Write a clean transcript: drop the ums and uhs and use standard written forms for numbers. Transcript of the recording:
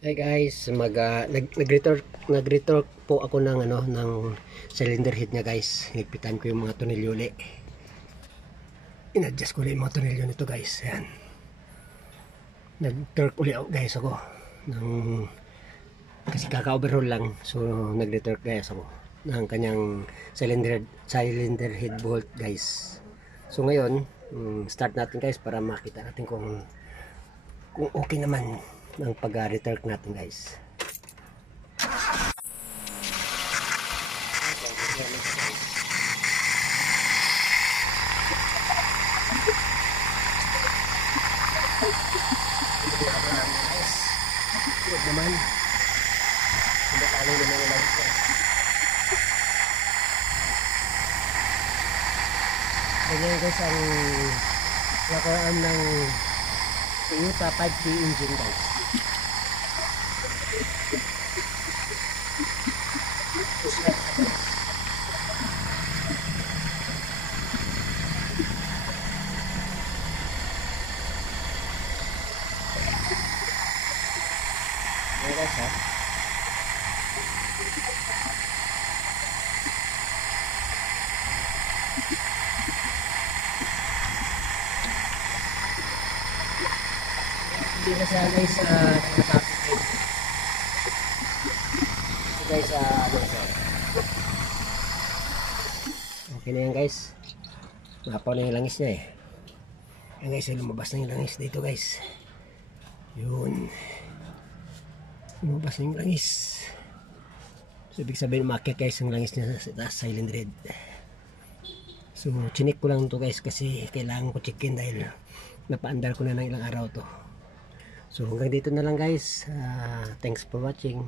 Hey guys, nag-retorque po ako ng ng cylinder head niya guys. Higpitan ko yung mga tornilyo uli. In-adjust ko ulit yung mga tornilyo nito guys. Ayan. Nag-torque uli guys ako ng kasi kaka-overhaul lang. So nag-retorque guys ako ng kanyang cylinder head bolt guys. So ngayon, start natin guys para makita natin kung okay naman ang pag-retorque natin guys. Good naman. Hindi talo naman yung langis niya. Ganyan guys ang rocker arm ng Toyota 5P engine guys. Ayan guys ha. Hindi na siya guys nakapit. So guys okay na yan guys. Mapaw na yung langis niya eh. Ayan guys, lumabas na yung langis dito guys. Yun. Lumabas na yung langis. So ibig sabihin umakyat guys yung langis niya sa taas cylinder head. So chinik ko lang to guys kasi kailangan ko checkin dahil napaandar ko na ng ilang araw to. So hanggang dito na lang guys. Thanks for watching.